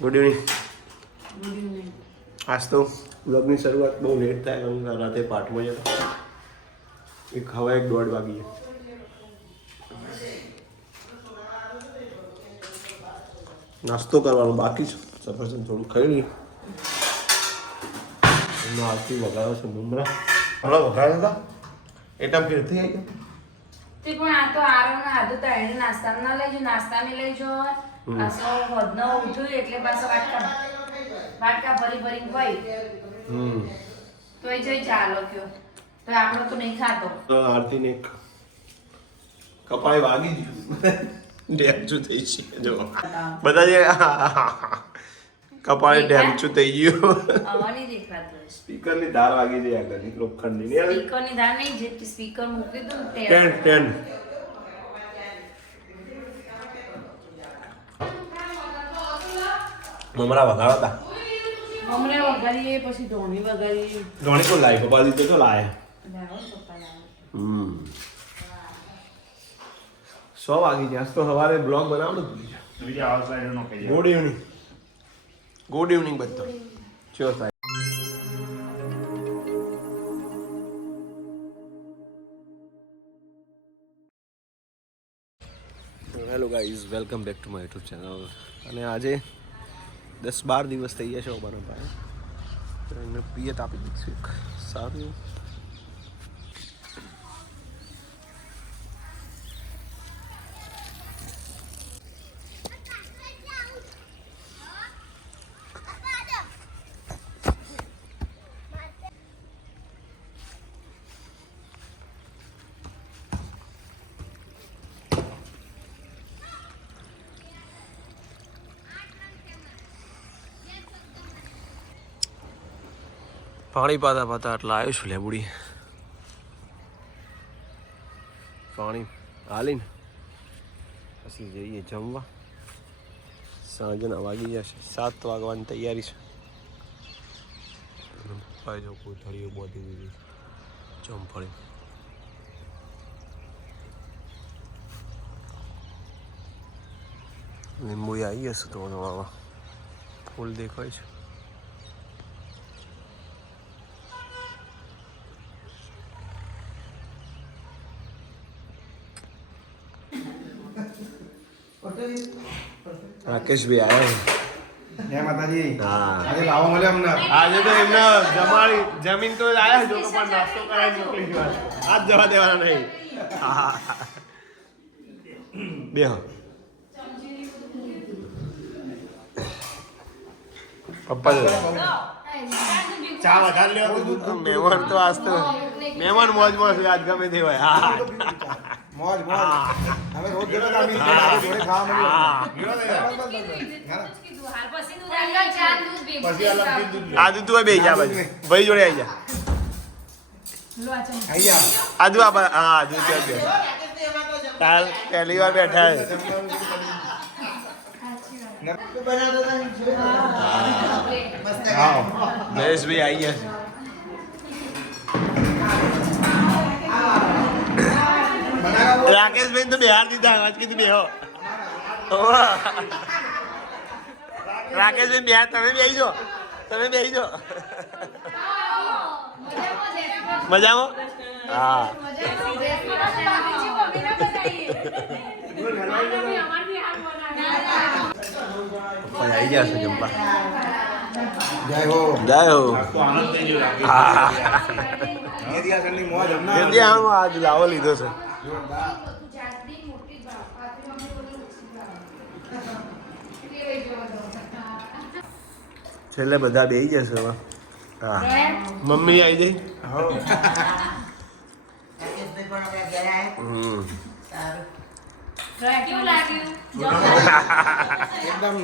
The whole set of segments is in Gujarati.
Good evening. આજ તો વ્લોગની શરૂઆત બહુ લેટ થાય કારણ કે રાતે પાઠમાં જતો હવે 1:30 વાગી નાસ્તો કરવાનો બાકી છે. સફરજન થોડું ખાઈ લઈએ. એનો આરતી વગાડો છે મુમરા હલો વગાડ્યા હતા એ ટાઈમ ફેરથી આવી ગયો તે પણ આ તો આરોના આદત આઈને નાસ્તામાં ના લઈ જો નાસ્તામાં લઈ જો પાછો વધનો ઉઠ્યું એટલે પાછો વાટકા ભરી ગઈ તોય જઈ ચાલો કયો તો આપણો તો નહીં ખાતો. આરતી ને કપાળે વાગી ગયું ડેમચું થઈ છે જો બધા જે કપાળે ડેમચું થઈ ગયું. આવવાની દેખાતો સ્પીકર ની તાર વાગી જાય આગળ લોખંડ ની સ્પીકર ની ધાર નહીં જે સ્પીકર મૂકી દઉં ને ટેન મમરા વગાડતા હમણાં વગાડીએ પછી ધોણી વગાડીએ ધોણી કોણ લાવી પપ્પા દીધો તો લાવે લાવો પપ્પા લાવો 100 વાગી ગયા તો સવારે બ્લોગ બનાવવાનું ગુડ ઇવનિંગ બધો ચલો સાહેબ. Hello guys welcome back to my YouTube channel. અને આજે 10-12 દિવસ થઈ ગયા છે અમારા ભાઈ એને પિયત આપી દીધું એક સારું. પાણી પાતા એટલે આવ્યો છું લેબુડી પાણી હાલીને પછી જઈએ જમવા. સાંજના વાગી જશે 7 વાગવાની તૈયારી છે. પપ્પાએ જો કોથળીઓ બોધી દીધી ચમફળી લીંબુ આવી જશે તો વાવા ફૂલ દેખાય છે. રાકેશભાઈ આવ્યા જય માતાજી. હા આજે લાવો મળ્યો અમને. આજે તો એમને જમીન તો આવ્યા જો પણ નાસ્તો કરાવી મોકલી દેવાનો આજ જવા દેવાના નહીં. બે પપ્પા ચા વધારે લેવા દૂધ મહેમાન તો આજ તો મહેમાન મોજમાં છે આજ ગમે તે હોય. હા મોજ મોજ. અમે રોજ જતા અમે જોડે ખાવા પછી અલગ દૂધ આ દૂધ તું બે જા ભાઈ ભાઈ જોડે આવી જા આઈ જા. આદુ હા દૂધ ત્યાં બે કાલ પહેલી વાર બેઠા છે. હા મહેશભાઈ આવી ગયા છે. રાકેશભાઈ તો બિહાર દીધા આજ કીધું બેહો. રાકેશભાઈ બિહાર તમે બેસી જાઓ મજામાં. હા આવી ગયા છે જમવા. જય હો. જય હો. હા મેદિયાસનની મોજ અમને. આજ લાવો લીધો છે. છેલ્લે બધા બેસી જશે હવે. હા મમ્મી આવી જઈ. કેવું લાગ્યું એકદમ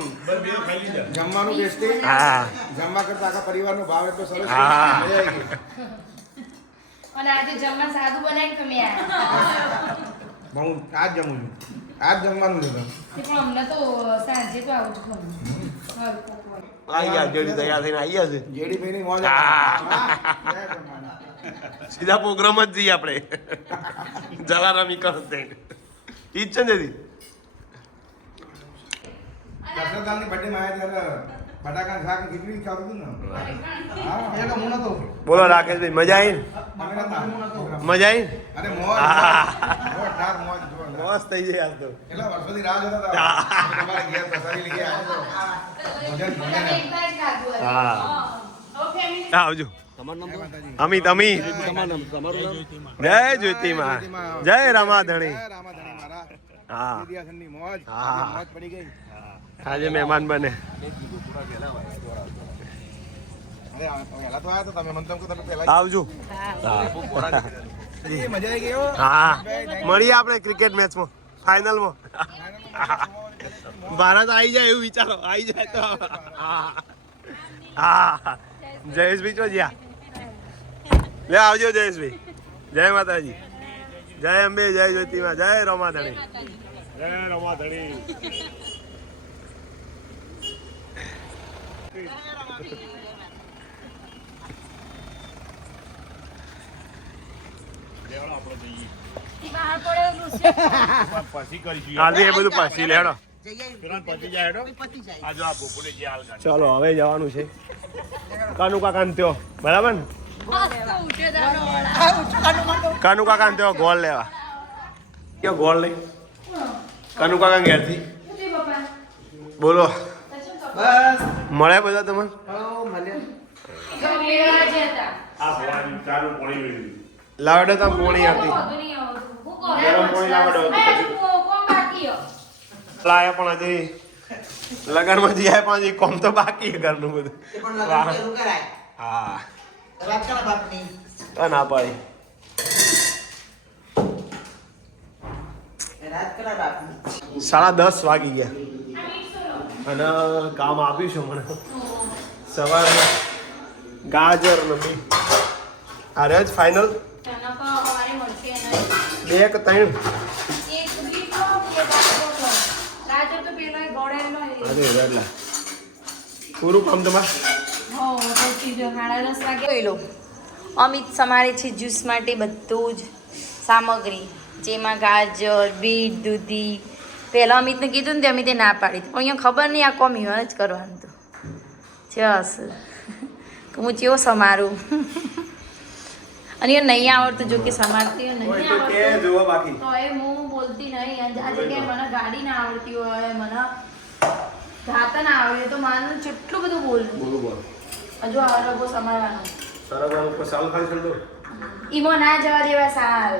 જમવાનું ટેસ્ટી. હા જમવા કરતા આખા પરિવારનો ભાવ એટલો સરસ છે. હા. મજા આવી ગઈ. અને આજે જમવા સાદું બનાવી તમે હું આજ જમું છું. આજ જમવાનું છે. પણ અમને તો સાંજે તો આવું જ ખરું. આવી ગયા જેડી તૈયાર થઈને આવી ગયા છે. જેડી ભાઈની મોજ. હા. જય જમવાના. સીધા પ્રોગ્રામ જ જઈએ આપણે જલારામી કરો ઈ જ છે ને દીદી. દશરથલાલની birthday માં આયા ત્યારે બટાકા શાક ને ખીચડી ખાધું હતું ને. હા, એ તો હું નતો. બોલો રાકેશભાઈ, મજા આવી? અમે નતા. મજા આવી? અરે મોજ. જોરદાર મોજ, જોરદાર. મસ્ત થઈ જાય આજ તો. કેટલા વર્ષોથી રાહ જોતા હતા. તમારા ઘેર પસારી લઈ ગયા. ભજન, ભજન. એકવાર જ ખાધું હતું. હા. હવે family આવજો. જય માતાજી. અમિત અમિત જય જ્યોતિમાં જય રમાધણી. જય રામાધણી મારા. હા વિદ્યાસનની મોજ. હા. આજે મોજ પડી ગઈ. આજે મહેમાન બને. અરે વહેલા તો આયા તો તમે મને તો કહો તમે પહેલા આવજો. એ મજા આવી ગઈ હો. હા મળીએ આપણે ક્રિકેટ મેચમાં ફાઇનલમાં. ભારત આવી જાય એવું વિચારો. આવી જાય તો હા હા. જયેશભાઈ ચો જ્યાં લે આવજો જયેશભાઈ. જય માતાજી, જય અંબે, જય જ્યોતિમાં, જય રમાધણી, જય રમાધણી. આજે એ બધું પછી લેડો. ચલો હવે જવાનું છે કાનુ કાકા ને ત્યો. બરાબર ને? કાનુ કાકા ને ત્યો ગોળ લેવા. કયો ગોળ લઈ? કાનુ કાકા ઘેરથી. બોલો મળે બધા તમને? લાવડે તો પોણી હતી. ગરમ પોણી લાવડો. લાયા પણ હજી લગનમાં જઈ પણ હજી કોમ તો બાકી છે ઘરનું બધું. હા ના પાડી. $10:30 વાગી ગયા અને કામ આપ્યું છે મને સવારે ગાજર ને બીટ. અરે જ ફાઇનલ 2 કે 3. અરે રેડલા પૂરું કામ તમારે. અમિત સમારે છે જ્યુસ માટે બધું જ સામગ્રી, જેમાં ગાજર, બીટ, દૂધી. પહેલાં અમિતને કીધું ને તે અમિતે ના પાડી પણ અહીંયા ખબર નહીં આ કોમ હિવાન જ કરવાનું હતું. જસ હું ચેવો સમારું અને એ નહીં આવડતું, જો કે સમારતી હોય નહીં આવડતું તો એ હું બોલતી નહીં. આજે કે મને ગાડી ના આવડતી હોય, મને ગાતા ના આવડે તો માનું કેટલું બધું બોલવું. હજુ આવડે બહુ સમારવાનું. ઈમો ના જવા દેવા સાલ.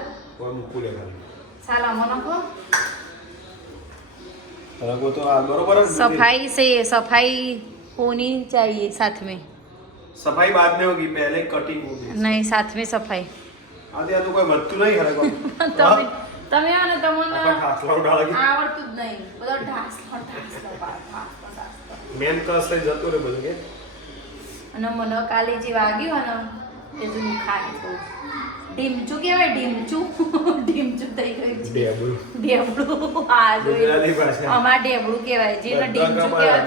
સાલ અમો નાખો. सफाई से सफाई होनी चाहिए साथ में. सफाई बाद में होगी, पहले कटिंग होगी. नहीं, साथ में सफाई. आदि आ तो कोई વધતું નહીં હરે તમે આને તમને ઠાસલા ઉડાડે આવડતું જ નહીં. બધો ઢાસલા મેન કસ થઈ જતો રે બધું કે. અને મને કાલે જે વાગ્યું ને એ જ ખાય તો ઢીમચું કહેવાય. ઢીમચું થઈ ગયું છે. ઢેબડું. હા જોઈ અમાર ઢેબડું કહેવાય. જેને ઢીમચું કહેવાય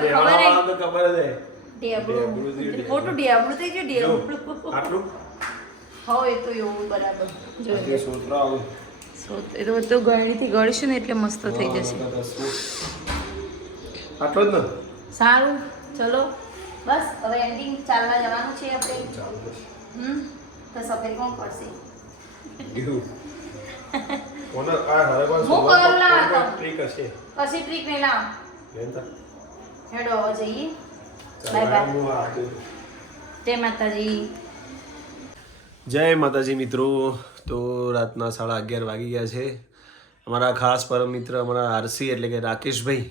તો ખબર નહીં. ઢેબડું મોટું ઢેબડું થઈ ગયું. ઢેબડું આટલું હો એ તો એવું બરાબર જે સોતરા આવે એ તો બધું ગળણીથી ગળીશું ને એટલે મસ્ત થઈ જશે. આટલો જ ને. સારું ચલો બસ હવે એન્ડિંગ ચાલવા જવાનું છે આપણે. તો સફેદ કોણ કરશે? કોને આ હરે કોણ હું કરું લાવ તો ટ્રીક હશે. કશી ટ્રીક નહીં લાવ. લેતા હેડો હવે જઈએ. Bye bye. જય માતાજી. જય માતાજી મિત્રો. તો રાતના 11:30 વાગી ગયા છે. અમારા ખાસ પરમ મિત્ર અમારા આરસી એટલે કે રાકેશભાઈ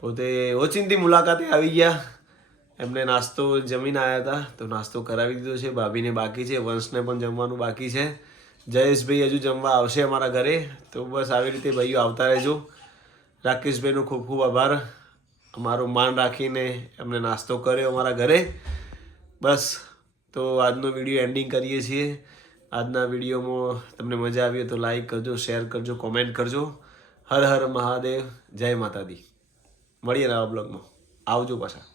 પોતે ઓચિંતી મુલાકાતે આવી ગયા. એમને નાસ્તો જમીને આવ્યા હતા તો નાસ્તો કરાવી દીધો છે. ભાભીને બાકી છે, વંશને પણ જમવાનું બાકી છે. જયેશભાઈ હજુ જમવા આવશે અમારા ઘરે. તો બસ આવી રીતે ભાઈઓ આવતા રહેજો. રાકેશભાઈનો ખૂબ ખૂબ આભાર અમારું માન રાખીને એમને નાસ્તો કર્યો અમારા ઘરે. બસ તો આજનો વિડીયો એન્ડિંગ કરીએ છીએ. આજના વિડીયોમાં તમને મજા આવી તો લાઈક કરજો, શેર કરજો, કોમેન્ટ કરજો. હર હર મહાદેવ. જય માતાજી. મળીએ નવા બ્લોગમાં. આવજો પાછા.